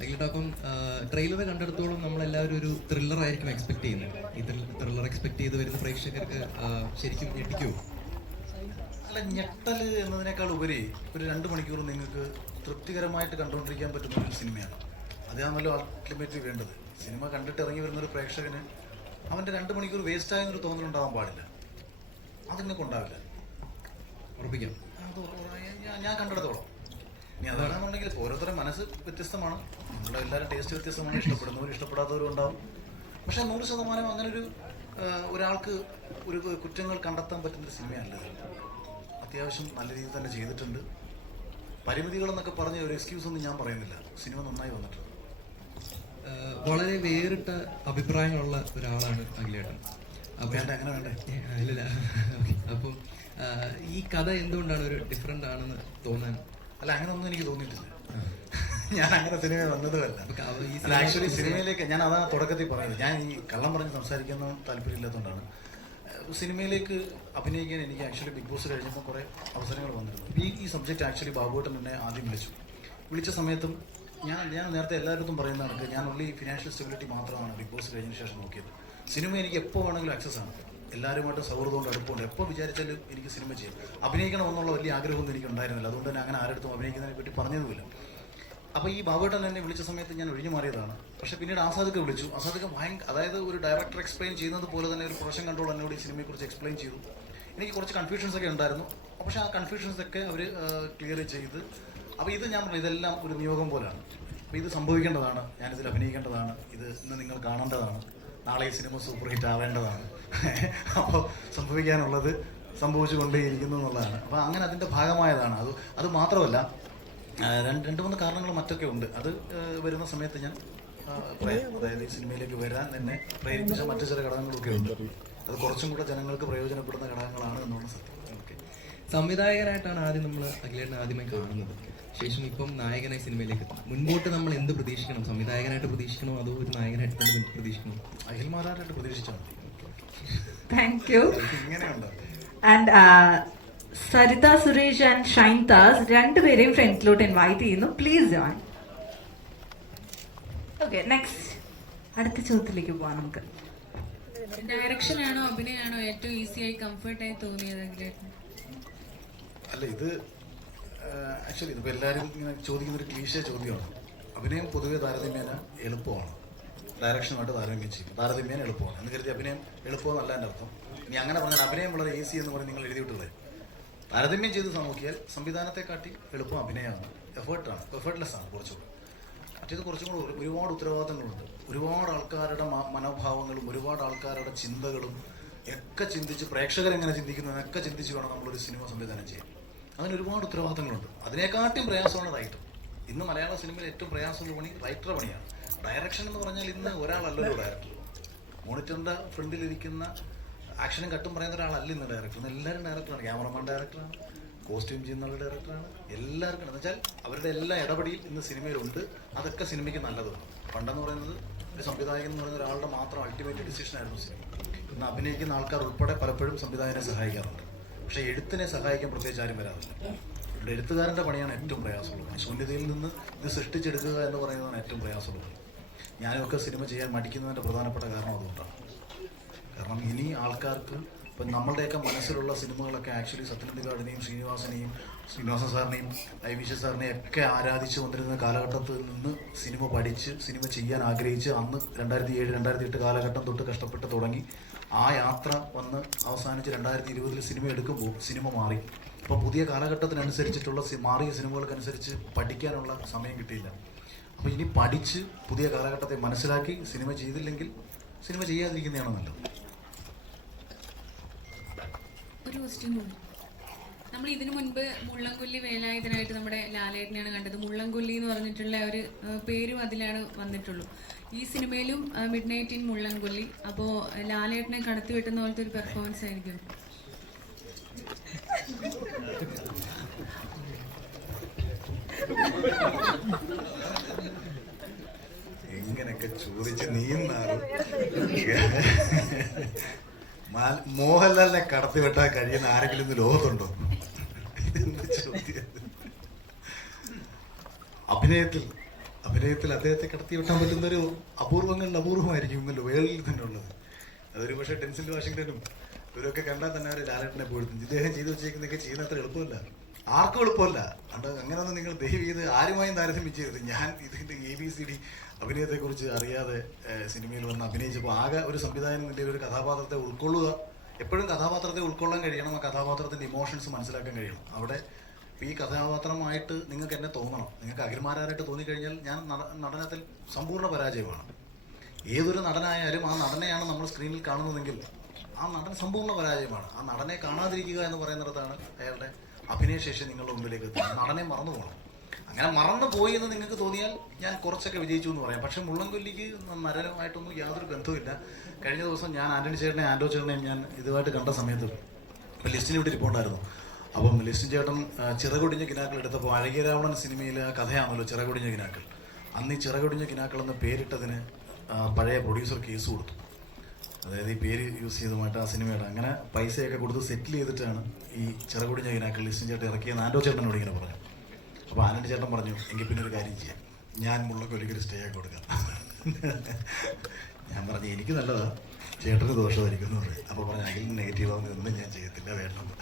അഖിലേട്ടാ, അപ്പം ട്രെയിലർ കണ്ടെടുത്തോളം നമ്മളെല്ലാവരും ഒരു ത്രില്ലർ ആയിരിക്കും എക്സ്പെക്ട് ചെയ്യുന്നത്. ഈ ത്രില്ലർ എക്സ്പെക്ട് ചെയ്ത് വരുന്ന പ്രേക്ഷകർക്ക് ശരിക്കും ഞെട്ടിക്കുമോ? അല്ല, ഞെട്ടൽ എന്നതിനേക്കാൾ ഉപരി ഒരു 2 മണിക്കൂർ നിങ്ങൾക്ക് തൃപ്തികരമായിട്ട് കണ്ടുകൊണ്ടിരിക്കാൻ പറ്റുന്ന ഒരു സിനിമയാണ്. അതാണല്ലോ അൾട്ടിമേറ്റ്ലി വേണ്ടത്. സിനിമ കണ്ടിട്ട് ഇറങ്ങി വരുന്നൊരു പ്രേക്ഷകന് അവൻ്റെ 2 മണിക്കൂർ വേസ്റ്റ് ആയെന്നൊരു തോന്നലുണ്ടാവാൻ പാടില്ല. അതിനൊക്കെ ഉണ്ടാവില്ല, ഉറപ്പിക്കാം. ഞാൻ കണ്ടെടുത്തോളം. ഇനി അതാണെന്നുണ്ടെങ്കിൽ ഓരോരുത്തരുടെ മനസ്സ് വ്യത്യസ്തമാണ്, നമ്മുടെ എല്ലാവരും ടേസ്റ്റ് വ്യത്യസ്തമാണ്. ഇഷ്ടപ്പെടുന്നവരും ഇഷ്ടപ്പെടാത്തവരും ഉണ്ടാവും. പക്ഷേ 100% അങ്ങനൊരു ഒരാൾക്ക് ഒരു കുറ്റങ്ങൾ കണ്ടെത്താൻ പറ്റുന്നൊരു സിനിമയല്ല. അത്യാവശ്യം നല്ല രീതിയിൽ തന്നെ ചെയ്തിട്ടുണ്ട്. പരിമിതികളെന്നൊക്കെ പറഞ്ഞ ഒരു എക്സ്ക്യൂസ് ഒന്നും ഞാൻ പറയുന്നില്ല. സിനിമ നന്നായി വന്നിട്ടുണ്ട്. വളരെ വേറിട്ട അഭിപ്രായങ്ങളുള്ള ഒരാളാണ് അഖിലേട്ടൻ. വേണ്ട, അങ്ങനെ വേണ്ടേ? ഇല്ല. അപ്പം ഈ കഥ എന്തുകൊണ്ടാണ് ഒരു ഡിഫറെൻ്റ് ആണെന്ന് തോന്നാൻ? അല്ല, അങ്ങനെ ഒന്നും എനിക്ക് തോന്നിയിട്ടില്ല. ഞാൻ അങ്ങനെ സിനിമ വന്നതുമല്ല. ആക്ച്വലി സിനിമയിലേക്ക് ഞാൻ അതാണ് തുടക്കത്തിൽ പറയുന്നത്. ഞാൻ ഈ കള്ളം പറഞ്ഞ് സംസാരിക്കുന്ന താല്പര്യമില്ലാത്തതുകൊണ്ടാണ്. സിനിമയിലേക്ക് അഭിനയിക്കാൻ എനിക്ക് ആക്ച്വലി ബിഗ് ബോസ് കഴിഞ്ഞപ്പോൾ കുറേ അവസരങ്ങൾ വന്നിരുന്നു. ഈ സബ്ജക്റ്റ് ആക്ച്വലി ബാബുവേട്ടൻ എന്നെ ആദ്യം വിളിച്ച സമയത്തും ഞാൻ നേരത്തെ എല്ലാവരും പറയുന്ന കണക്ക് ഞാൻ ഉള്ളി ഫിനാൻഷ്യൽ സ്റ്റെബിലിറ്റി മാത്രമാണ് ബിഗ് ബോസ് കഴിഞ്ഞ ശേഷം നോക്കിയത്. സിനിമ എനിക്ക് എപ്പോൾ വേണമെങ്കിലും ആക്സസ് ആണ്. എല്ലാവരുമായിട്ട് സൗഹൃദമുണ്ട്, അടുപ്പമുണ്ട്. എപ്പോൾ വിചാരിച്ചാലും എനിക്ക് സിനിമ ചെയ്യാം. അഭിനയിക്കണമെന്നുള്ള വലിയ ആഗ്രഹമൊന്നും എനിക്ക് ഉണ്ടായിരുന്നില്ല. അതുകൊണ്ട് തന്നെ അങ്ങനെ ആരെടുത്തും അഭിനയിക്കുന്നതിനെ പറ്റി പറഞ്ഞതുമില്ല. അപ്പോൾ ഈ ബാബുവേട്ടൻ എന്നെ വിളിച്ച സമയത്ത് ഞാൻ ഒഴിഞ്ഞു മാറിയതാണ്. പക്ഷേ പിന്നീട് ആസാദൊക്കെ വിളിച്ചു. ആസാദൊക്കെ അതായത് ഒരു ഡയറക്ടർ എക്സ്പ്ലെയിൻ ചെയ്യുന്നത് പോലെ തന്നെ ഒരു പ്രൊഡക്ഷൻ കൺട്രോൾ എന്നോട് ഈ സിനിമയെക്കുറിച്ച് എക്സ്പ്ലെയിൻ ചെയ്തു. എനിക്ക് കുറച്ച് കൺഫ്യൂഷൻസ് ഒക്കെ ഉണ്ടായിരുന്നു. പക്ഷേ ആ കൺഫ്യൂഷൻസ് ഒക്കെ അവർ ക്ലിയർ ചെയ്ത്. അപ്പോൾ ഇത് ഞാൻ പറഞ്ഞു, ഇതെല്ലാം ഒരു നിയോഗം പോലെയാണ്. അപ്പോൾ ഇത് സംഭവിക്കേണ്ടതാണ്, ഞാനിതിൽ അഭിനയിക്കേണ്ടതാണ്, ഇത് ഇന്ന് നിങ്ങൾ കാണേണ്ടതാണ്, നാളെ ഈ സിനിമ സൂപ്പർ ഹിറ്റ് ആവേണ്ടതാണ്. അപ്പോൾ സംഭവിക്കാനുള്ളത് സംഭവിച്ചു കൊണ്ടേയിരിക്കുന്നു എന്നുള്ളതാണ്. അപ്പോൾ അങ്ങനെ അതിൻ്റെ ഭാഗമായതാണ്. അത് മാത്രമല്ല, 2-3 കാരണങ്ങൾ മറ്റൊക്കെ ഉണ്ട്. അത് വരുന്ന സമയത്ത് ഞാൻ അതായത് ഈ സിനിമയിലേക്ക് വരാൻ എന്നെ പ്രേരിപ്പിച്ച മറ്റു ചില ഘടകങ്ങളൊക്കെ ഉണ്ട്. അത് കുറച്ചും കൂടെ ജനങ്ങൾക്ക് പ്രയോജനപ്പെടുന്ന ഘടകങ്ങളാണ് എന്നുള്ള സത്യം. ഓക്കെ, സംവിധായകനായിട്ടാണ് ആദ്യം നമ്മൾ അഖിലേട്ടനെ ആദ്യമായി കാണുന്നത്. ശേഷം ഇപ്പം നായകനായി സിനിമയിലേക്ക് എത്തും. മുൻപോട്ട് നമ്മൾ എന്ത് പ്രതീക്ഷിക്കണം? സംവിധായകനായിട്ട് പ്രതീക്ഷിക്കണോ അതോ ഒരു നായകനായിട്ട് തന്നെ പ്രതീക്ഷിക്കണോ? അഖിൽമാരായിട്ട് പ്രതീക്ഷിച്ചാൽ മതി. Thank you. ഇങ്ങനെയുണ്ടോ? And സരിത സുരേഷ് ആൻഡ് ഷൈൻ താസ് രണ്ടുപേരെയും ഫ്രണ്ടിലോട്ട് ഇൻവൈറ്റ് ചെയ്യുന്നു. Please join. ഓക്കെ, നെക്സ്റ്റ് അടുത്ത ചോദ്യത്തിലേക്ക് പോവാം. നമുക്ക് ഡയറക്ഷനാണോ അഭിനയമാണോ ഏറ്റവും ഈസിയായി കംഫർട്ടായി തോന്നിയത് അഖിലേട്ടന്? അല്ല, ഇത് ആക്ച്വലി ഇതിപ്പോൾ എല്ലാവരും ഇങ്ങനെ ചോദിക്കുന്നൊരു ക്ലീശേ ചോദ്യമാണ്. അഭിനയം പൊതുവെ താരതമ്യേന എളുപ്പമാണ്. ഡയറക്ഷനുമായിട്ട് താരതമ്യേന എളുപ്പമാണ് എന്ന് കരുതി അഭിനയം എളുപ്പമെന്നല്ല എൻ്റെ അർത്ഥം. ഇനി അങ്ങനെ പറഞ്ഞാൽ അഭിനയം വളരെ ഈസി എന്ന് പറഞ്ഞ് നിങ്ങൾ എഴുതിയിട്ടുള്ളത്. താരതമ്യം ചെയ്ത് നോക്കിയാൽ സംവിധാനത്തെക്കാട്ടി എളുപ്പം അഭിനയമാണ്. എഫേർട്ട്ലെസ് ആണ് കുറച്ചുകൂടെ. മറ്റേത് കുറച്ചും കൂടെ ഒരുപാട് ഉത്തരവാദിത്തങ്ങളുണ്ട്. ഒരുപാട് ആൾക്കാരുടെ മനോഭാവങ്ങളും ഒരുപാട് ആൾക്കാരുടെ ചിന്തകളും ഒക്കെ ചിന്തിച്ച് പ്രേക്ഷകരെങ്ങനെ ചിന്തിക്കുന്നു എന്നൊക്കെ ചിന്തിച്ച് വേണം നമ്മളൊരു സിനിമ സംവിധാനം ചെയ്യാൻ. അങ്ങനെ ഒരുപാട് ഉത്തരവാദിത്തങ്ങളുണ്ട്. അതിനെക്കാട്ടും പ്രയാസമാണ് റൈറ്റർ. ഇന്ന് മലയാള സിനിമയിൽ ഏറ്റവും പ്രയാസമുള്ള പണി റൈറ്ററുടെ പണിയാണ്. ഡയറക്ഷൻ എന്ന് പറഞ്ഞാൽ ഇന്ന് ഒരാളല്ലല്ലോ ഡയറക്ടർ. മോണിറ്ററിൻ്റെ ഫ്രണ്ടിലിരിക്കുന്ന ആക്ഷനും കട്ടും പറയുന്ന ഒരാളല്ല ഇന്ന് ഡയറക്ടർ. ഇന്ന് എല്ലാവരും ഡയറക്ടറാണ്. ക്യാമറമാൻ ഡയറക്ടറാണ്, കോസ്റ്റ്യൂം ചെയ്യുന്ന ഡയറക്ടറാണ്. എല്ലാവർക്കും എന്ന് വെച്ചാൽ അവരുടെ എല്ലാ ഇടപെടിയും ഇന്ന് സിനിമയിലുണ്ട്. അതൊക്കെ സിനിമയ്ക്ക് നല്ലതാണ്. പണ്ടെന്ന് പറയുന്നത് ഒരു സംവിധായകൻ എന്ന് പറയുന്ന ഒരാളുടെ മാത്രം അൾട്ടിമേറ്റ് ഡിസിഷനായിരുന്നു സിനിമ. ഇന്ന് അഭിനയിക്കുന്ന ആൾക്കാർ ഉൾപ്പെടെ പലപ്പോഴും സംവിധായകനെ സഹായിക്കാറുണ്ട്. പക്ഷേ എഴുത്തിനെ സഹായിക്കാൻ പ്രത്യേകിച്ച് ആരും വരാറില്ല. ഇവിടെ എഴുത്തുകാരൻ്റെ പണിയാണ് ഏറ്റവും പ്രയാസമുള്ളത്. ശൂന്യതയിൽ നിന്ന് ഇത് സൃഷ്ടിച്ചെടുക്കുക എന്ന് പറയുന്നതാണ് ഏറ്റവും പ്രയാസമുള്ളത്. ഞാനൊക്കെ സിനിമ ചെയ്യാൻ മടിക്കുന്നതിൻ്റെ പ്രധാനപ്പെട്ട കാരണം അതുകൊണ്ടാണ്. കാരണം ഇനി ആൾക്കാർക്ക് ഇപ്പം നമ്മളുടെയൊക്കെ മനസ്സിലുള്ള സിനിമകളൊക്കെ ആക്ച്വലി സത്യനന്ദിക്കാടിനെയും ശ്രീനിവാസൻ സാറിനെയും ഐവിശ സാറിനെയും ഒക്കെ ആരാധിച്ച് വന്നിരുന്ന കാലഘട്ടത്തിൽ നിന്ന് സിനിമ പഠിച്ച് സിനിമ ചെയ്യാൻ ആഗ്രഹിച്ച് അന്ന് 2007-2008 കാലഘട്ടം തൊട്ട് കഷ്ടപ്പെട്ട് തുടങ്ങി ആ യാത്ര വന്ന് അവസാനിച്ച് 2020 സിനിമ എടുക്കുമ്പോൾ സിനിമ മാറി. അപ്പോൾ പുതിയ കാലഘട്ടത്തിനനുസരിച്ചിട്ടുള്ള മാറിയ സിനിമകൾക്കനുസരിച്ച് പഠിക്കാനുള്ള സമയം കിട്ടിയില്ല. അപ്പോൾ ഇനി പഠിച്ച് പുതിയ കാലഘട്ടത്തെ മനസ്സിലാക്കി സിനിമ ചെയ്തില്ലെങ്കിൽ സിനിമ ചെയ്യാതിരിക്കുന്നതാണ് നല്ലത്. ഒരു ക്വസ്റ്റ്യൻ കൂടി. നമ്മൾ ഇതിനു മുൻപ് മുള്ളംകൊല്ലി വേലായുധനായിട്ട് നമ്മുടെ ലാലേട്ടനെയാണ് കണ്ടത്. മുള്ളംകൊല്ലി എന്ന് പറഞ്ഞിട്ടുള്ള ഒരു പേരും അതിലാണ് വന്നിട്ടുള്ളൂ. ഈ സിനിമയിലും മിഡ് നൈറ്റ് ഇൻ മുള്ളംകൊല്ലി. അപ്പോൾ ലാലേട്ടനെ കടത്തി വെട്ടുന്ന പോലത്തെ ഒരു പെർഫോമൻസ് ആയിരിക്കും. ഇങ്ങനെയൊക്കെ ചോദിച്ച് നീന്നാറും മോഹൻലാലിനെ കടത്തി വെട്ടാൻ കഴിയുന്ന ആരെങ്കിലും ഇന്ന് ലോകത്തുണ്ടോ? ചോദ്യം. അഭിനയത്തിൽ അഭിനയത്തിൽ അദ്ദേഹത്തെ കടത്തി വെട്ടാൻ പറ്റുന്ന ഒരു അപൂർവങ്ങളിൽ അപൂർവമായിരിക്കും വേൾഡിൽ തന്നെ ഉള്ളത്. അതൊരു പക്ഷേ ടെൻസിൽ വാഷിങ്ടനും ഇവരൊക്കെ കണ്ടാൽ തന്നെ അവർ ലാലേട്ടനെ പോയിരുന്നു. ഇദ്ദേഹം ചെയ്തു വെച്ചേക്കുന്നതൊക്കെ ചെയ്യുന്ന അത്ര എളുപ്പമല്ല, ആർക്കും എളുപ്പമല്ല. അതുകൊണ്ട് അങ്ങനെയൊന്നും നിങ്ങൾ ദയവ് ചെയ്ത് ആരുമായും താരതമ്യം ചെയ്യരുത്. ഞാൻ ഇതിൻ്റെ ABCD അഭിനയത്തെക്കുറിച്ച് അറിയാതെ സിനിമയിൽ വന്ന് അഭിനയിച്ചപ്പോൾ ആകെ ഒരു സംവിധായകൻ്റെ ഒരു കഥാപാത്രത്തെ ഉൾക്കൊള്ളുക, എപ്പോഴും കഥാപാത്രത്തെ ഉൾക്കൊള്ളാൻ കഴിയണം, ആ കഥാപാത്രത്തിൻ്റെ ഇമോഷൻസ് മനസ്സിലാക്കാൻ കഴിയണം. അവിടെ ഈ കഥാപാത്രമായിട്ട് നിങ്ങൾക്ക് എന്നെ തോന്നണം. നിങ്ങൾക്ക് അഖിൽമാരായിട്ട് തോന്നിക്കഴിഞ്ഞാൽ ഞാൻ നടനത്തിൽ സമ്പൂർണ്ണ പരാജയമാണ്. ഏതൊരു നടനായാലും ആ നടനെയാണ് നമ്മൾ സ്ക്രീനിൽ കാണുന്നതെങ്കിൽ ആ നടൻ സമ്പൂർണ്ണ പരാജയമാണ്. ആ നടനെ കാണാതിരിക്കുക എന്ന് പറയുന്നിടത്താണ് അയാളുടെ അഭിനയശേഷി നിങ്ങളുടെ മുമ്പിലേക്ക് എത്തുന്നത്. നടനെ മറന്നു പോകണം. അങ്ങനെ മറന്നു പോയി എന്ന് നിങ്ങൾക്ക് തോന്നിയാൽ ഞാൻ കുറച്ചൊക്കെ വിജയിച്ചു എന്ന് പറയാം. പക്ഷേ മുള്ളൻകൊല്ലിക്ക് നരനുമായിട്ടൊന്നും യാതൊരു ബന്ധവുമില്ല. കഴിഞ്ഞ ദിവസം ഞാൻ ആൻ്റണി ചേട്ടനെയും ആൻഡോ ചേട്ടനെയും ഞാൻ ഇതുമായിട്ട് കണ്ട സമയത്ത് ലിസ്റ്റിന് ഇവിടെ ഇരിപ്പുണ്ടായിരുന്നു. അപ്പം ലിസ്റ്റിൻ ചേട്ടൻ ചിറകൊടിഞ്ഞ കിനാക്കൾ എടുത്തപ്പോൾ അഴകിയ രാവണൻ സിനിമയിലെ കഥയാണല്ലോ ചിറകൊടിഞ്ഞ കിനാക്കൾ. അന്ന് ഈ ചിറകൊടിഞ്ഞ കിനാക്കൾ എന്ന് പേരിട്ടതിന് പഴയ പ്രൊഡ്യൂസർ കേസ് കൊടുത്തു. അതായത് ഈ പേര് യൂസ് ചെയ്തുമായിട്ട് ആ സിനിമയുടെ അങ്ങനെ പൈസയൊക്കെ കൊടുത്ത് സെറ്റിൽ ചെയ്തിട്ടാണ് ഈ ചിറകൊടിഞ്ഞ കിനാക്കൾ ലിസ്റ്റിൻ ചേട്ടൻ ഇറക്കിയെന്ന് ആൻഡോ ചേട്ടനോട് ഇങ്ങനെ പറഞ്ഞു. അപ്പോൾ ആനന്ദ ചേട്ടൻ പറഞ്ഞു, എങ്കിൽ പിന്നെ ഒരു കാര്യം ചെയ്യാം, ഞാൻ മുള്ളക്കൊല്ലിക്കൊരു സ്റ്റേ ആക്കി കൊടുക്കാം. ഞാൻ പറഞ്ഞു എനിക്ക് നല്ലതാണ്, ചേട്ടന് ദോഷമായിരിക്കും എന്ന് പറയും. അപ്പോൾ പറഞ്ഞു അഖിലിന് നെഗറ്റീവാകുന്ന ഒന്നും ഞാൻ ചെയ്യത്തില്ല, വേണ്ടെന്ന്.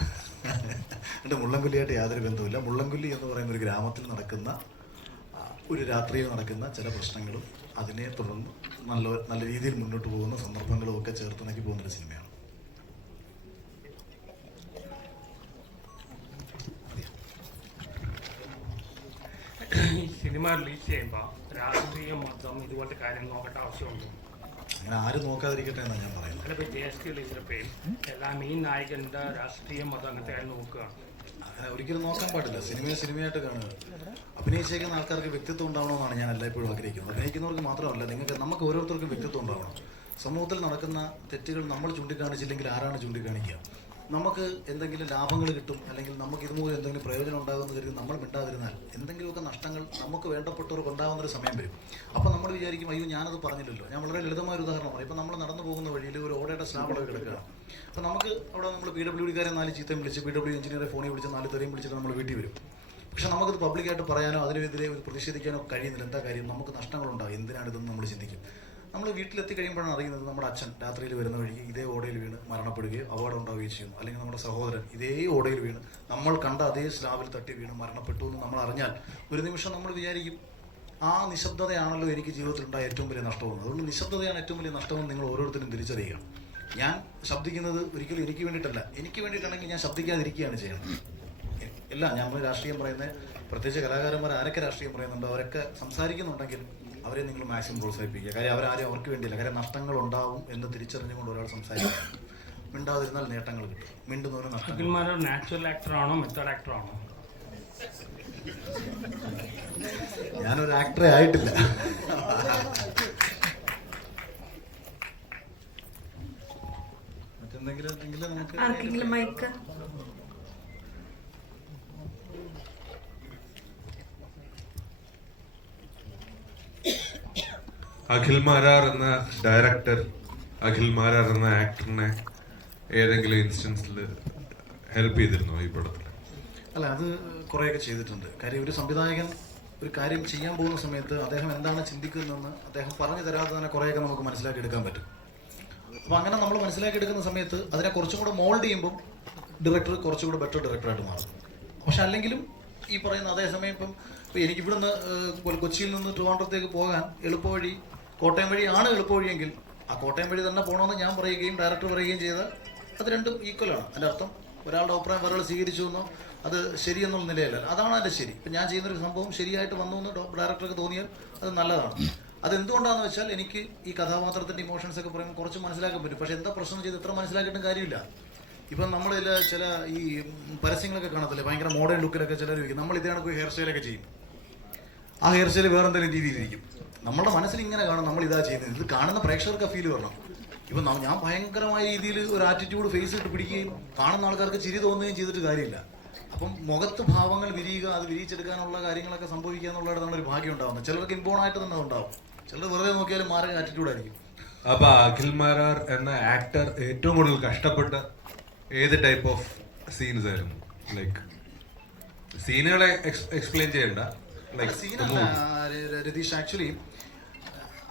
എൻ്റെ മുള്ളൻകൊല്ലിയായിട്ട് യാതൊരു ബന്ധവുമില്ല. മുള്ളൻകൊല്ലി എന്ന് പറയുന്ന ഒരു ഗ്രാമത്തിൽ നടക്കുന്ന ഒരു രാത്രിയിൽ നടക്കുന്ന ചില പ്രശ്നങ്ങളും അതിനെ തുടർന്ന് നല്ല രീതിയിൽ മുന്നോട്ട് പോകുന്ന സന്ദർഭങ്ങളും ഒക്കെ ചേർത്തിണക്കി പോകുന്നൊരു സിനിമയാണ്. ഈ സിനിമ റിലീസ് ചെയ്യുമ്പോൾ രാഷ്ട്രീയം മൊത്തം ഇതുപോലത്തെ കാര്യം നോക്കേണ്ട ആവശ്യമുണ്ട്. അങ്ങനെ ആരും നോക്കാതിരിക്കട്ടെ എന്നാണ് ഞാൻ പറയുന്നത്. ചിലപ്പോൾ JST റിലീസിലപ്പോൾ എല്ലാ മെയിൻ നായകൻ്റെ രാഷ്ട്രീയം മൊത്തം അങ്ങനത്തെ കാര്യം നോക്കുകയാണ്. അങ്ങനെ ഒരിക്കലും നോക്കാൻ പാടില്ല. സിനിമയായിട്ട് കാണുക. അഭിനയിച്ചേക്കുന്ന ആൾക്കാർക്ക് വ്യക്തിത്വം ഉണ്ടാവണമെന്നാണ് ഞാൻ എല്ലായ്പ്പോഴും ആഗ്രഹിക്കുന്നത്. അഭിനയിക്കുന്നവർക്ക് മാത്രമല്ല, നമുക്ക് ഓരോരുത്തർക്കും വ്യക്തിത്വം ഉണ്ടാവണം. സമൂഹത്തിൽ നടക്കുന്ന തെറ്റുകൾ നമ്മൾ ചൂണ്ടിക്കാണിച്ചില്ലെങ്കിൽ ആരാണ് ചൂണ്ടിക്കാണിക്കുക? നമുക്ക് എന്തെങ്കിലും ലാഭങ്ങൾ കിട്ടും, അല്ലെങ്കിൽ നമുക്ക് ഇതുമൂലം എന്തെങ്കിലും പ്രയോജനം ഉണ്ടാകുമെന്ന് കരുതി നമ്മൾ മിണ്ടാതിരുന്നാൽ എന്തെങ്കിലുമൊക്കെ നഷ്ടങ്ങൾ നമുക്ക് വേണ്ടപ്പെട്ടവർക്ക് ഉണ്ടാകുന്നൊരു സമയം വരും. അപ്പോൾ നമ്മൾ വിചാരിക്കും, അയ്യോ ഞാനത് പറഞ്ഞില്ലല്ലോ. ഞാൻ വളരെ ലളിതമായ ഒരു ഉദാഹരണം പറയും. ഇപ്പോൾ നമ്മൾ നടന്നു പോകുന്ന വഴിയിൽ ഒരു ഓടയുടെ സ്ലാബ് കിടക്കുകയാണ്. അപ്പോൾ നമുക്ക് അവിടെ നമ്മൾ PWD-കാരെ 4 ചീത്തയും വിളിച്ച് PW എഞ്ചിനീയറെ ഫോണിൽ വിളിച്ച് 4 തെറിയും വിളിച്ചിട്ട് നമ്മൾ വീട്ടിൽ വരും. പക്ഷെ നമുക്കത് പബ്ലിക്കായിട്ട് പറയാനോ അതിനെതിരെ പ്രതിഷേധിക്കാനോ കഴിയുന്നില്ല. എന്താ കാര്യം? നമുക്ക് നഷ്ടങ്ങളുണ്ടാകും. എന്തിനാണിതെന്ന് നമ്മൾ ചിന്തിക്കും. നമ്മൾ വീട്ടിലെത്തി കഴിയുമ്പോഴാണ് അറിയുന്നത് നമ്മുടെ അച്ഛൻ രാത്രിയിൽ വരുന്ന വഴിക്ക് ഇതേ ഓടയിൽ വീണ് മരണപ്പെടുകയോ അപകടം ഉണ്ടാവുകയോ ചെയ്യുന്നു. അല്ലെങ്കിൽ നമ്മുടെ സഹോദരൻ ഇതേ ഓടയിൽ വീണ് നമ്മൾ കണ്ട അതേ സ്ലാബിൽ തട്ടി വീണ് മരണപ്പെട്ടു എന്ന് നമ്മൾ അറിഞ്ഞാൽ ഒരു നിമിഷം നമ്മൾ വിചാരിക്കും, ആ നിശബ്ദതയാണല്ലോ എനിക്ക് ജീവിതത്തിലുണ്ടായ ഏറ്റവും വലിയ നഷ്ടമെന്ന്. അതുകൊണ്ട് നിശബ്ദതയാണ് ഏറ്റവും വലിയ നഷ്ടമെന്ന് നിങ്ങൾ ഓരോരുത്തരും തിരിച്ചറിയുക. ഞാൻ ശബ്ദിക്കുന്നത് ഒരിക്കലും എനിക്ക് വേണ്ടിയിട്ടല്ല. എനിക്ക് വേണ്ടിയിട്ടാണെങ്കിൽ ഞാൻ ശബ്ദിക്കാതിരിക്കുകയാണ് ചെയ്യുന്നത്. ഞാൻ രാഷ്ട്രീയം പറയുന്നത്, പ്രത്യേകിച്ച് കലാകാരന്മാർ ആരൊക്കെ രാഷ്ട്രീയം പറയുന്നുണ്ടോ അവരൊക്കെ സംസാരിക്കുന്നുണ്ടെങ്കിൽ അവരെ നിങ്ങൾ മാക്സിമം പ്രോത്സാഹിപ്പിക്കുക. കാര്യം അവരാരും അവർക്ക് വേണ്ടിയില്ല. കാര്യം നഷ്ടങ്ങൾ ഉണ്ടാവും എന്ന് തിരിച്ചറിഞ്ഞുകൊണ്ട് ഒരാൾ സംസാരിക്കുക. മിണ്ടാതിരുന്നാൽ നേട്ടങ്ങൾ കിട്ടും, മിണ്ടുന്നവന് നഷ്ടം. Akhil Marar natural ആക്ടറാണോ method ആക്ടറാണോ? ഞാനൊരു ആക്ടറെ ആയിട്ടില്ല. മറ്റെന്തെങ്കിലും ആർക്കെങ്കിലും മൈക്ക്? അഖിൽമാരാർ എന്ന ഡയറക്ടർ അഖിൽമാരാർ എന്ന ആക്ടറിനെ ഏതെങ്കിലും ഇൻസ്റ്റൻസിൽ ഹെൽപ്പ് ചെയ്തിരുന്നോ ഈ പടത്തിൽ? അല്ല, അത് കുറേയൊക്കെ ചെയ്തിട്ടുണ്ട്. കാര്യം ഒരു സംവിധായകൻ ഒരു കാര്യം ചെയ്യാൻ പോകുന്ന സമയത്ത് അദ്ദേഹം എന്താണ് ചിന്തിക്കുന്നതെന്ന് അദ്ദേഹം പറഞ്ഞു തരാതെ തന്നെ കുറേയൊക്കെ നമുക്ക് മനസ്സിലാക്കി എടുക്കാൻ പറ്റും. അപ്പോൾ അങ്ങനെ നമ്മൾ മനസ്സിലാക്കി എടുക്കുന്ന സമയത്ത് അതിനെ കുറച്ചും കൂടെ മോൾഡ് ചെയ്യുമ്പം ഡയറക്ടർ കുറച്ചും കൂടെ ബെറ്റർ ഡയറക്ടറായിട്ട് മാറും. പക്ഷെ അല്ലെങ്കിലും ഈ പറയുന്ന അതേസമയം ഇപ്പം എനിക്കിവിടുന്ന് കൊച്ചിയിൽ നിന്ന് ട്രിവാൻഡ്രത്തേക്ക് പോകാൻ എളുപ്പവഴി കോട്ടയം വഴിയാണ് എളുപ്പവഴിയെങ്കിൽ ആ കോട്ടയം വഴി തന്നെ പോകണമെന്ന് ഞാൻ പറയുകയും ഡയറക്ടർ പറയുകയും ചെയ്താൽ അത് രണ്ടും ഈക്വലാണ്. അതിൻ്റെ അർത്ഥം ഒരാളുടെ അഭിപ്രായം വേറെ സ്വീകരിച്ചു എന്നോ അത് ശരിയെന്നുള്ള നിലയല്ല. അതാണ് അതിൻ്റെ ശരി. ഇപ്പം ഞാൻ ചെയ്യുന്നൊരു സംഭവം ശരിയായിട്ട് വന്നു എന്ന് ഡയറക്ടർക്ക് തോന്നിയാൽ അത് നല്ലതാണ്. അതെന്തുകൊണ്ടാണെന്ന് വെച്ചാൽ എനിക്ക് ഈ കഥാപാത്രത്തിൻ്റെ ഇമോഷൻസ് ഒക്കെ പറയുമ്പോൾ കുറച്ച് മനസ്സിലാക്കാൻ പറ്റും. പക്ഷേ എന്താ പ്രശ്നം ചെയ്ത് എത്ര മനസ്സിലാക്കിയിട്ടും കാര്യമില്ല. ഇപ്പം നമ്മളിൽ ചില ഈ പരസ്യങ്ങളൊക്കെ കാണത്തില്ലേ, ഭയങ്കര മോഡേൺ ലുക്കിലൊക്കെ ചിലർ വയ്ക്കും. നമ്മൾ ഇതേ കണക്ക് ഹെയർ സ്റ്റൈലൊക്കെ ചെയ്യും. ആ ഹെയർ സ്റ്റൈൽ വേറെ എന്തെങ്കിലും രീതിയിലിരിക്കും. നമ്മുടെ മനസ്സിൽ ഇങ്ങനെ കാണും നമ്മൾ ഇതാ ചെയ്യുന്നത്. ഇത് കാണുന്ന പ്രേക്ഷകർക്ക് ഫീൽ വരണം. ഇപ്പം ഞാൻ ഭയങ്കരമായ രീതിയിൽ ഒരു ആറ്റിറ്റ്യൂഡ് ഫേസ് ഇട്ട് പിടിക്കുകയും കാണുന്ന ആൾക്കാർക്ക് ചിരി തോന്നുകയും ചെയ്തിട്ട് കാര്യമില്ല. അപ്പം മുഖത്ത് ഭാവങ്ങൾ വിരിയുക, അത് വിരിയിച്ചെടുക്കാനുള്ള കാര്യങ്ങളൊക്കെ സംഭവിക്കുക എന്നുള്ളതാണ് ഒരു ഭാഗ്യം ഉണ്ടാകുന്നത്. ചിലർക്ക് ഇമ്പോണായിട്ട് തന്നെ ഉണ്ടാവും, ചിലർ വെറുതെ നോക്കിയാലും മാറി ആറ്റിറ്റ്യൂഡായിരിക്കും. അപ്പൊ അഖിൽമാരാർ എന്ന ആക്ടർ ഏറ്റവും കൂടുതൽ കഷ്ടപ്പെട്ട ഏത് ടൈപ്പ് ഓഫ് സീൻസ് ആയിരുന്നു? ലൈക്ക് സീനുകളെ എക്സ്പ്ലെയിൻ ചെയ്യണ്ട, സീനല്ല, രതീഷ് ആക്ച്വലി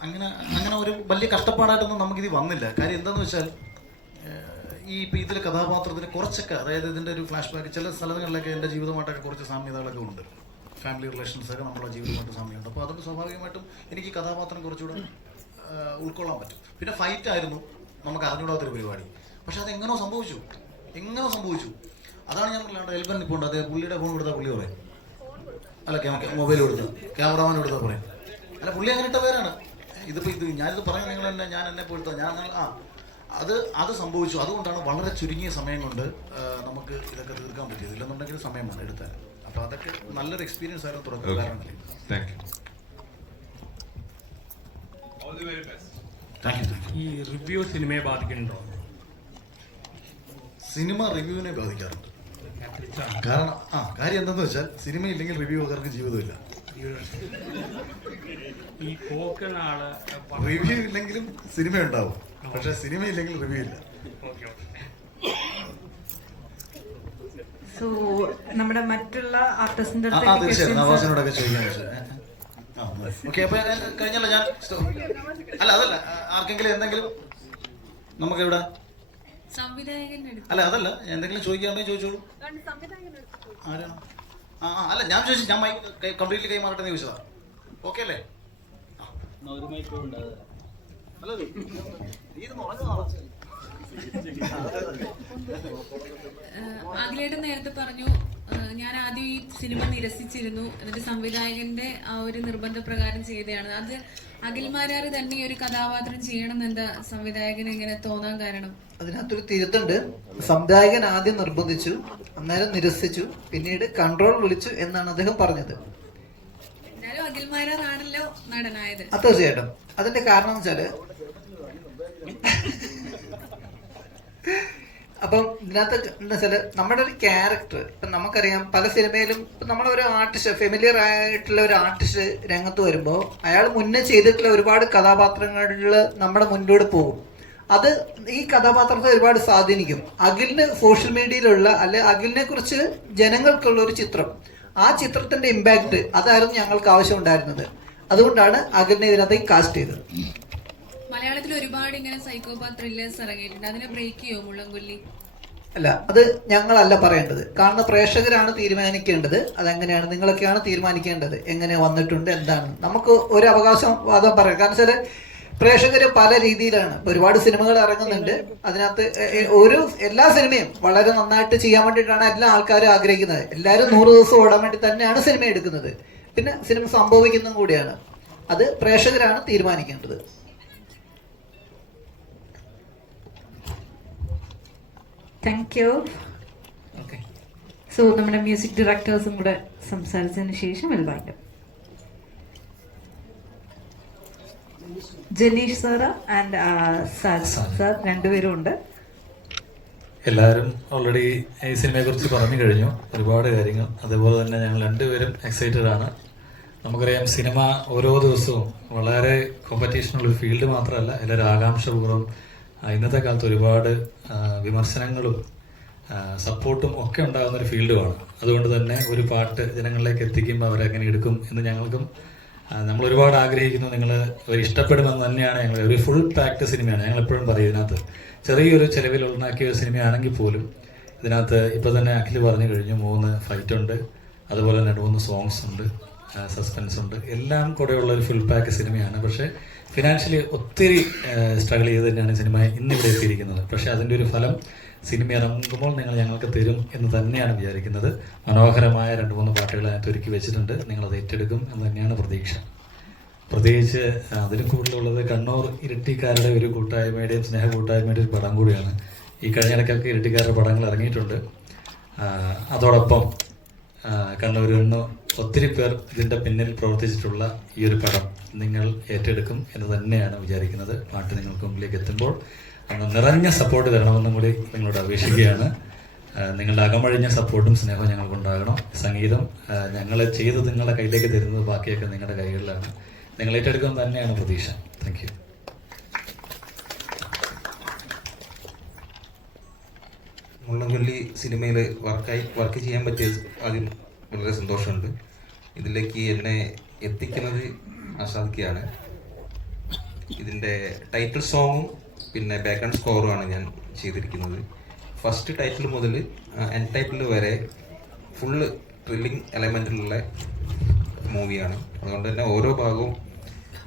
അങ്ങനെ ഒരു വലിയ കഷ്ടപ്പാടായിട്ടൊന്നും നമുക്കിത് വന്നില്ല. കാര്യം എന്താണെന്ന് വെച്ചാൽ ഈ ഇപ്പം ഇതിലെ കഥാപാത്രത്തിന് കുറച്ചൊക്കെ, അതായത് ഇതിൻ്റെ ഒരു ഫ്ലാഷ് ബാക്ക് ചില സ്ഥലങ്ങളിലൊക്കെ എൻ്റെ ജീവിതമായിട്ടൊക്കെ കുറച്ച് സാമ്യതകളൊക്കെ ഉണ്ട്. ഫാമിലി റിലേഷൻസൊക്കെ നമ്മുടെ ജീവിതമായിട്ട് സാമ്യമുണ്ട്. അപ്പോൾ അതുകൊണ്ട് സ്വാഭാവികമായിട്ടും എനിക്ക് കഥാപാത്രം കുറച്ചുകൂടെ ഉൾക്കൊള്ളാൻ പറ്റും. പിന്നെ ഫൈറ്റ് ആയിരുന്നു നമുക്ക് അറിഞ്ഞുകൂടാത്തൊരു പരിപാടി. പക്ഷെ അത് എങ്ങനെയോ സംഭവിച്ചു. അതാണ് ഞാൻ പറയാണ്ട്. എൽബൻ ഇപ്പോൾ ഉണ്ട്, അതേ പുള്ളിയുടെ ഫോൺ കൊടുത്താൽ പുള്ളി പറയും, അല്ല മൊബൈൽ കൊടുത്താൽ ക്യാമറാമാൻ കൊടുത്താൽ പറയും, അല്ല പുള്ളി അങ്ങനെ ഇട്ട പേരാണ്. ഇത് ഞാനിത് പറയാൻ നിങ്ങൾ തന്നെ, ഞാൻ എന്നെ പോലത്തെ അത് സംഭവിച്ചു. അതുകൊണ്ടാണ് വളരെ ചുരുങ്ങിയ സമയം കൊണ്ട് നമുക്ക് ഇതൊക്കെ തീർക്കാൻ പറ്റിയത്. ഇല്ലെന്നുണ്ടെങ്കിൽ സമയമാണ് എടുത്താൽ. അപ്പോൾ അതൊക്കെ നല്ലൊരു എക്സ്പീരിയൻസ് ആയിരുന്നു തുടക്കക്കാരാണെങ്കിൽ. ഈ റിവ്യൂ സിനിമയെ ബാധിക്കുന്നുണ്ടോ? സിനിമ റിവ്യൂവിനെ ബാധിക്കാറുണ്ട്. കാര്യം എന്താണെന്ന് വെച്ചാൽ സിനിമ ഇല്ലെങ്കിൽ റിവ്യൂക്കാർക്ക് ജീവിതമില്ല. ഈ പോക്കുന്ന ആള് റിവ്യൂ ഇല്ലെങ്കിലും സിനിമ ഉണ്ടാവും, പക്ഷെ സിനിമ ഇല്ലെങ്കിൽ റിവ്യൂ ഇല്ല. സോ നമ്മുടെ മറ്റുള്ള ആർട്ടിസ്റ്റിന്റെ തീർച്ചയായും നവാസിനോടൊക്കെ ചോദിക്കാൻ ഓക്കെ. അപ്പൊ കഴിഞ്ഞല്ലോ ഞാൻ അതല്ല ആർക്കെങ്കിലും എന്തെങ്കിലും നമുക്കിവിടെ അതല്ല എന്തെങ്കിലും ചോദിക്കുകയാണെങ്കിൽ ചോദിച്ചോളൂ. ആരാണ്? അല്ല ഞാൻ ചോദിച്ചു, ഞാൻ കംപ്ലീറ്റ്ലി കൈമാറട്ടെ എന്ന് ചോദിച്ചതാ. ഓക്കെ അല്ലേ? അഖിലേട്ടൻ നേരത്തെ പറഞ്ഞു, ഞാൻ ആദ്യം ഈ സിനിമ നിരസിച്ചിരുന്നു, എന്നിട്ട് സംവിധായകന്റെ ആ ഒരു നിർബന്ധപ്രകാരം ചെയ്തതാണ്. അത് അഖിൽമാരാർ തന്നെ ഈ ഒരു കഥാപാത്രം ചെയ്യണം എന്താ സംവിധായകന് ഇങ്ങനെ തോന്നാൻ കാരണം? അതിനകത്തൊരു തിരുത്തുണ്ട്. സംവിധായകൻ ആദ്യം നിർബന്ധിച്ചു, അന്നേരം നിരസിച്ചു, പിന്നീട് കൺട്രോൾ വിളിച്ചു എന്നാണ് അദ്ദേഹം പറഞ്ഞത്. എന്നാലും അഖിൽമാരാറാണല്ലോ നടനായത്. തീർച്ചയായിട്ടും. അതിന്റെ കാരണം എന്ന് വെച്ചാല് അപ്പം ഇതിനകത്ത് എന്താ വെച്ചാല് നമ്മുടെ ഒരു ക്യാരക്ടർ ഇപ്പം നമുക്കറിയാം, പല സിനിമയിലും ഇപ്പം നമ്മളൊരു ആർട്ടിസ്റ്റ്, ഫെമിലിയർ ആയിട്ടുള്ള ഒരു ആർട്ടിസ്റ്റ് രംഗത്ത് വരുമ്പോൾ അയാൾ മുന്നേ ചെയ്തിട്ടുള്ള ഒരുപാട് കഥാപാത്രങ്ങളിൽ നമ്മുടെ മുന്നിലൂടെ പോകും. അത് ഈ കഥാപാത്രത്തെ ഒരുപാട് സ്വാധീനിക്കും. അഖിലിന് സോഷ്യൽ മീഡിയയിലുള്ള അഖിലിനെ കുറിച്ച് ജനങ്ങൾക്കുള്ള ഒരു ചിത്രം, ആ ചിത്രത്തിന്റെ ഇമ്പാക്ട് അതായിരുന്നു ഞങ്ങൾക്ക് ആവശ്യമുണ്ടായിരുന്നത്. അതുകൊണ്ടാണ് അഖിലിനെ ഇതിനകത്തേക്ക് കാസ്റ്റ് ചെയ്തത്. മലയാളത്തിൽ ഒരുപാട് ഇങ്ങനെ സൈക്കോപാത്ത് ത്രില്ലേഴ്സ് ഇറങ്ങിയിട്ടുണ്ട്, അതിനെ ബ്രേക്ക് ചെയ്യോ മുള്ളംകൊല്ലി? അല്ല, അത് ഞങ്ങളല്ല പറയേണ്ടത്. കാരണം പ്രേക്ഷകരാണ് തീരുമാനിക്കേണ്ടത്. അതെങ്ങനെയാണ്, നിങ്ങളൊക്കെയാണ് തീരുമാനിക്കേണ്ടത് എങ്ങനെ വന്നിട്ടുണ്ട് എന്താണ്. നമുക്ക് ഒരു അവകാശം വാദം പറയാം. കാരണം വെച്ചാൽ പ്രേക്ഷകർ പല രീതിയിലാണ്. ഒരുപാട് സിനിമകൾ ഇറങ്ങുന്നുണ്ട്, അതിനകത്ത് എല്ലാ സിനിമയും വളരെ നന്നായിട്ട് ചെയ്യാൻ വേണ്ടിയിട്ടാണ് എല്ലാ ആൾക്കാരും ആഗ്രഹിക്കുന്നത്. എല്ലാവരും 100 ദിവസം ഓടാൻ വേണ്ടി തന്നെയാണ് സിനിമ എടുക്കുന്നത്. പിന്നെ സിനിമ സംഭവിക്കുന്നതും കൂടിയാണ്. അത് പ്രേക്ഷകരാണ് തീരുമാനിക്കേണ്ടത്. Thank you. സോ നമ്മുടെ മ്യൂസിക് ഡയറക്ടേഴ്സും കൂടെ സംസാരിച്ചതിന് ശേഷം വെൽവാങ്കം. ജനീഷ് സാറ് ആൻഡ് സാർ രണ്ടുപേരും ഉണ്ട്. എല്ലാവരും ഓൾറെഡി ഈ സിനിമയെ കുറിച്ച് പറഞ്ഞു കഴിഞ്ഞു ഒരുപാട് കാര്യങ്ങൾ. അതേപോലെ തന്നെ ഞങ്ങൾ രണ്ടുപേരും എക്സൈറ്റഡ് ആണ്. നമുക്കറിയാം, സിനിമ ഓരോ ദിവസവും വളരെ കോമ്പറ്റീഷനുള്ള ഒരു ഫീൽഡ് മാത്രമല്ല, എല്ലാവരും ആകാംക്ഷപൂർവ്വം ഇന്നത്തെ കാലത്ത് ഒരുപാട് വിമർശനങ്ങളും സപ്പോർട്ടും ഒക്കെ ഉണ്ടാകുന്ന ഒരു ഫീൽഡുമാണ്. അതുകൊണ്ട് തന്നെ ഒരു പാട്ട് ജനങ്ങളിലേക്ക് എത്തിക്കുമ്പോൾ അവരെങ്ങനെ എടുക്കും എന്ന് ഞങ്ങൾക്കും നമ്മൾ ഒരുപാട് ആഗ്രഹിക്കുന്നു. നിങ്ങൾ അവർ ഇഷ്ടപ്പെടുമെന്ന് തന്നെയാണ് ഞങ്ങൾ. ഒരു ഫുൾ പാക്ട് സിനിമയാണ്. ഞങ്ങൾ എപ്പോഴും പറയും, ഇതിനകത്ത് ചെറിയൊരു ചിലവിൽ ഉണ്ടാക്കിയ ഒരു സിനിമയാണെങ്കിൽ പോലും ഇതിനകത്ത് ഇപ്പോൾ തന്നെ അഖിൽ പറഞ്ഞു കഴിഞ്ഞു, 3 ഫൈറ്റ് ഉണ്ട്, അതുപോലെ തന്നെ 2-3 സോങ്സ് ഉണ്ട്, സസ്പെൻസ് ഉണ്ട്, എല്ലാം കൂടെയുള്ള ഒരു ഫുൾ പാക്ക് സിനിമയാണ്. പക്ഷേ ഫിനാൻഷ്യലി ഒത്തിരി സ്ട്രഗിൾ ചെയ്ത് തന്നെയാണ് സിനിമ ഇന്നിവിടെ എത്തിയിരിക്കുന്നത്. പക്ഷേ അതിൻ്റെ ഒരു ഫലം സിനിമ ഇറങ്ങുമ്പോൾ നിങ്ങൾ ഞങ്ങൾക്ക് തരും എന്ന് തന്നെയാണ് വിചാരിക്കുന്നത്. മനോഹരമായ 2-3 പാട്ടുകൾ അതിനകത്ത് ഒരുക്കി വെച്ചിട്ടുണ്ട്. നിങ്ങളത് ഏറ്റെടുക്കും എന്ന് തന്നെയാണ് പ്രതീക്ഷ. പ്രത്യേകിച്ച് അതിന് കൂടുതലുള്ളത് കണ്ണൂർ ഇരട്ടിക്കാരുടെ ഒരു കൂട്ടായ്മയുടെയും സ്നേഹ കൂട്ടായ്മയുടെ ഒരു പടം കൂടിയാണ്. ഈ കഴിഞ്ഞിടയ്ക്കൊക്കെ ഇരട്ടിക്കാരുടെ പടങ്ങൾ ഇറങ്ങിയിട്ടുണ്ട്. അതോടൊപ്പം കണ്ണൂരിൽ നിന്ന് ഒത്തിരി പേർ ഇതിൻ്റെ പിന്നിൽ പ്രവർത്തിച്ചിട്ടുള്ള ഈ ഒരു പടം നിങ്ങൾ ഏറ്റെടുക്കും എന്ന് തന്നെയാണ് വിചാരിക്കുന്നത്. പാട്ട് നിങ്ങൾക്ക് മുമ്പിലേക്ക് എത്തുമ്പോൾ നിറഞ്ഞ സപ്പോർട്ട് തരണമെന്നും കൂടി നിങ്ങളോട് അപേക്ഷിക്കുകയാണ്. നിങ്ങളുടെ അകമഴിഞ്ഞ സപ്പോർട്ടും സ്നേഹവും ഞങ്ങൾക്കുണ്ടാകണം. സംഗീതം ഞങ്ങൾ ചെയ്ത് നിങ്ങളുടെ കയ്യിലേക്ക് തരുന്നത് ബാക്കിയൊക്കെ നിങ്ങളുടെ കൈകളിലാണ്. നിങ്ങൾ ഏറ്റെടുക്കുമെന്ന് തന്നെയാണ് പ്രതീക്ഷ. Thank you. മുള്ളംകൊല്ലി സിനിമയിൽ വർക്ക് ചെയ്യാൻ പറ്റിയ ആദ്യം വളരെ സന്തോഷമുണ്ട്. ഇതിലേക്ക് എന്നെ എത്തിക്കുന്നത് ആസാദിക്കയാണ്. ഇതിൻ്റെ ടൈറ്റിൽ സോങ്ങും പിന്നെ ബാക്ക്ഗ്രൗണ്ട് സ്കോറുമാണ് ഞാൻ ചെയ്തിരിക്കുന്നത്. ഫസ്റ്റ് ടൈറ്റിൽ മുതൽ എൻഡ് ടൈറ്റിൽ വരെ ഫുള്ള് ത്രില്ലിംഗ് എലമെൻറ്റിലുള്ള മൂവിയാണ്. അതുകൊണ്ട് തന്നെ ഓരോ ഭാഗവും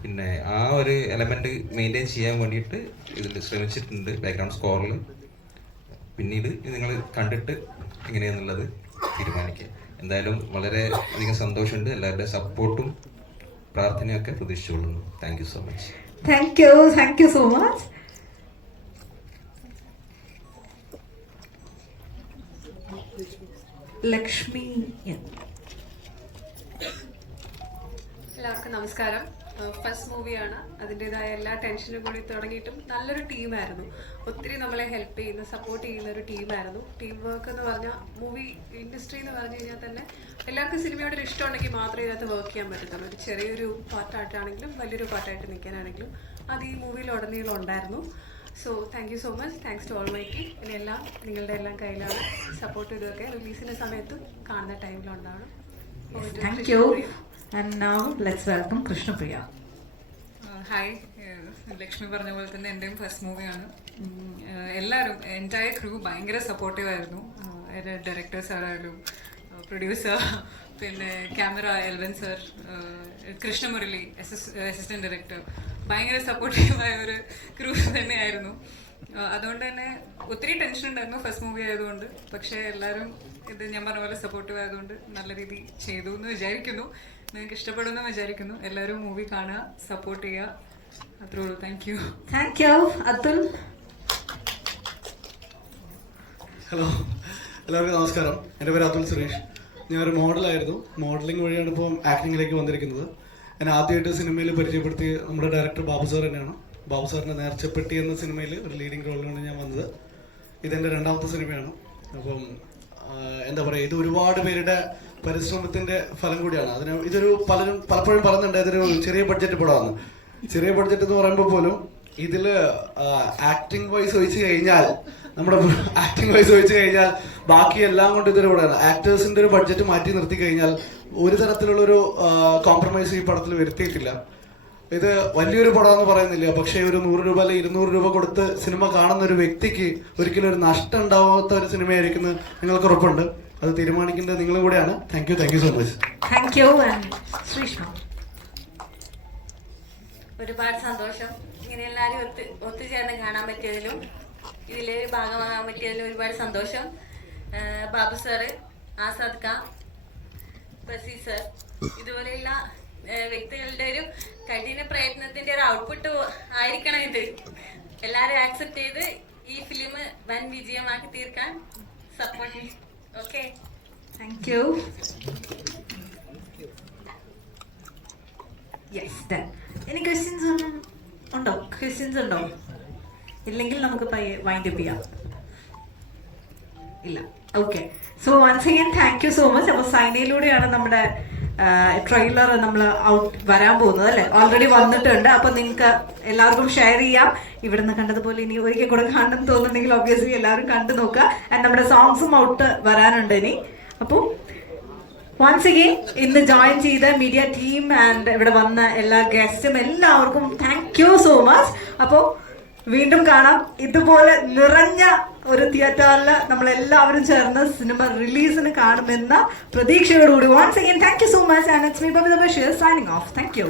പിന്നെ ആ ഒരു എലമെൻറ്റ് മെയിൻറ്റെയിൻ ചെയ്യാൻ വേണ്ടിയിട്ട് ഇതിൽ ശ്രമിച്ചിട്ടുണ്ട് ബാക്ക്ഗ്രൗണ്ട് സ്കോറിൽ. പിന്നീട് നിങ്ങൾ കണ്ടിട്ട് എങ്ങനെയാണെന്നുള്ളത് തീരുമാനിക്കുക. എന്തായാലും വളരെ അധികം സന്തോഷമുണ്ട്. എല്ലാവരുടെ സപ്പോർട്ടും പ്രാർത്ഥനയൊക്കെ പ്രതീക്ഷിച്ചുകൊള്ളുന്നു. Thank you so much. Thank you so much. Lakshmi. എല്ലാവർക്കും നമസ്കാരം. ഫസ്റ്റ് മൂവിയാണ്. അതിൻ്റെതായ എല്ലാ ടെൻഷനും കൂടി തുടങ്ങിയിട്ടും നല്ലൊരു ടീമായിരുന്നു. ഒത്തിരി നമ്മളെ ഹെൽപ്പ് ചെയ്യുന്ന സപ്പോർട്ട് ചെയ്യുന്ന ഒരു ടീമായിരുന്നു. ടീം വർക്ക് എന്ന് പറഞ്ഞാൽ മൂവി ഇൻഡസ്ട്രി എന്ന് പറഞ്ഞു കഴിഞ്ഞാൽ തന്നെ എല്ലാവർക്കും സിനിമയോട് ഒരു ഇഷ്ടം ഉണ്ടെങ്കിൽ മാത്രമേ ഇതിനകത്ത് വർക്ക് ചെയ്യാൻ പറ്റത്തുള്ളൂ. ഒരു ചെറിയൊരു പാർട്ടായിട്ടാണെങ്കിലും വലിയൊരു പാർട്ടായിട്ട് നിൽക്കാനാണെങ്കിലും അത് ഈ മൂവിയിൽ ഉടനീളം ഉണ്ടായിരുന്നു. So thank you so much. Thanks to all my team. ഇനിയെല്ലാം നിങ്ങളുടെ എല്ലാം കയ്യിലാണ്. സപ്പോർട്ട് ഇതൊക്കെ റിലീസിൻ്റെ സമയത്തും കാണുന്ന ടൈമിലുണ്ടാവണം. Thank you. And now let's welcome Krishnapriya. Hi. Lakshmi പറഞ്ഞ പോലെ തന്നെ എൻ്റെയും ഫസ്റ്റ് മൂവിയാണ്. എല്ലാവരും എൻ്റയർ ക്രൂ ഭയങ്കര സപ്പോർട്ടീവായിരുന്നു. ഡയറക്ടർ സാറായാലും പ്രൊഡ്യൂസർ, പിന്നെ camera Elvan sir, Krishnamurali assistant director, ഭയങ്കര സപ്പോർട്ടീവായ ഒരു ക്രൂ തന്നെയായിരുന്നു. അതുകൊണ്ട് തന്നെ ഒത്തിരി ടെൻഷൻ ഉണ്ടായിരുന്നു ഫസ്റ്റ് മൂവി ആയതുകൊണ്ട്. പക്ഷേ എല്ലാവരും ഇത് ഞാൻ പറഞ്ഞ പോലെ സപ്പോർട്ടീവ് ആയതുകൊണ്ട് നല്ല രീതിയിൽ ചെയ്തു എന്ന് വിചാരിക്കുന്നു. നിങ്ങൾക്ക് ഇഷ്ടപ്പെടുമെന്ന് വിചാരിക്കുന്നു. എല്ലാവരും മൂവി കാണുക, സപ്പോർട്ട് ചെയ്യുക. അത്രേ ഉള്ളൂ. Thank you. അതുൽ. ഹലോ, എല്ലാവർക്കും നമസ്കാരം. എൻ്റെ പേര് അതുൽ സുരേഷ്. ഞാനൊരു മോഡലായിരുന്നു. മോഡലിംഗ് വഴിയാണ് ഇപ്പോൾ ആക്ടിങ്ങിലേക്ക് വന്നിരിക്കുന്നത്. ഞാൻ ആദ്യമായിട്ട് സിനിമയിൽ പരിചയപ്പെടുത്തിയ നമ്മുടെ ഡയറക്ടർ ബാബു സാർ തന്നെയാണ്. ബാബു സാറിൻ്റെ നേർച്ചപ്പെട്ടി എന്ന സിനിമയിൽ ഒരു ലീഡിങ് റോളിലാണ് ഞാൻ വന്നത്. ഇതെൻ്റെ രണ്ടാമത്തെ സിനിമയാണ്. അപ്പം എന്താ പറയുക, ഇത് ഒരുപാട് പേരുടെ പരിശ്രമത്തിൻ്റെ ഫലം കൂടിയാണ്. ഇതൊരു പലപ്പോഴും പറയുന്നുണ്ട് ഇതൊരു ചെറിയ ബഡ്ജറ്റ് പടമാണ്. ചെറിയ ബഡ്ജറ്റ് എന്ന് പറയുമ്പോൾ പോലും ഇതിൽ ആക്ടിങ് വൈസ് ഒഴിച്ച് കഴിഞ്ഞാൽ ബാക്കി എല്ലാം കൊണ്ട് ഇതൊരു പടമാണ്. ആക്ടേഴ്സിൻ്റെ ഒരു ബഡ്ജറ്റ് മാറ്റി നിർത്തി കഴിഞ്ഞാൽ ഒരു തരത്തിലുള്ളൊരു കോംപ്രമൈസ് ഈ പടത്തിൽ വരുത്തിയിട്ടില്ല. ഇത് വലിയൊരു പടം എന്ന് പറയുന്നില്ല, പക്ഷേ ഒരു 100 രൂപ അല്ലെങ്കിൽ 200 രൂപ കൊടുത്ത് സിനിമ കാണുന്ന ഒരു വ്യക്തിക്ക് ഒരിക്കലും ഒരു നഷ്ടം ഉണ്ടാവാത്ത ഒരു സിനിമയായിരിക്കും നിങ്ങൾക്ക് ഉറപ്പുണ്ട്. അത് തീരുമാനിക്കേണ്ടത് നിങ്ങളും കൂടെയാണ്. Thank you so much. ഒരുപാട് സന്തോഷം. ഇങ്ങനെ എല്ലാവരും ഒത്തുചേർന്ന് കാണാൻ പറ്റിയതിലും ഇതിലെ ഒരു ഭാഗമാകാൻ പറ്റിയതിലും ഒരുപാട് സന്തോഷം. ബാബു സാറ്, ആസാദ് ഖാൻ, ബസീ സർ, ഇതുപോലെയുള്ള വ്യക്തികളുടെ ഒരു കഠിന പ്രയത്നത്തിന്റെ ഒരു ഔട്ട്പുട്ട് ആയിരിക്കണം ഇത്. എല്ലാവരും ആക്സെപ്റ്റ് ചെയ്ത് ഈ ഫിലിം വൻ വിജയമാക്കി തീർക്കാൻ സപ്പോർട്ട്. Okay, thank you. ഇനി ക്വസ്റ്റ്യൻസ് ഉണ്ടോ? ഇല്ലെങ്കിൽ നമുക്ക് വൈൻഡ് അപ്പ് ചെയ്യാം. ഇല്ല, okay. So once again thank you so much. അപ്പോൾ സൈനയിലൂടെയാണ് നമ്മുടെ ട്രെയിലർ നമ്മൾ വരാൻ പോകുന്നത് അല്ലേ? ഓൾറെഡി വന്നിട്ടുണ്ട്. അപ്പോൾ നിങ്ങൾക്ക് എല്ലാവർക്കും ഷെയർ ചെയ്യാം. ഇവിടുന്ന് കണ്ടതുപോലെ ഇനി ഒരിക്കൽ കൂടെ കാണണം തോന്നുന്നുണ്ടെങ്കിൽ ഒബ്വിയസ്ലി എല്ലാവരും കണ്ടു നോക്കുക. ആൻഡ് നമ്മുടെ സോങ്സും ഔട്ട് വരാനുണ്ട് ഇനി. അപ്പോൾ വൺസ് അഗെയിൻ ഇന്ന് ജോയിൻ ചെയ്ത മീഡിയ ടീം ആൻഡ് ഇവിടെ വന്ന എല്ലാ ഗസ്റ്റും എല്ലാവർക്കും താങ്ക് യു സോ മച്ച്. അപ്പോൾ വീണ്ടും കാണാം. ഇതുപോലെ നിറഞ്ഞ ഒരു തിയേറ്ററിൽ നമ്മളെല്ലാവരും ചേർന്ന് സിനിമ റിലീസിന് കാണുമെന്ന പ്രതീക്ഷയോടുകൂടി once again thank you so much. And it's me Babitha Basheer signing off. Thank U.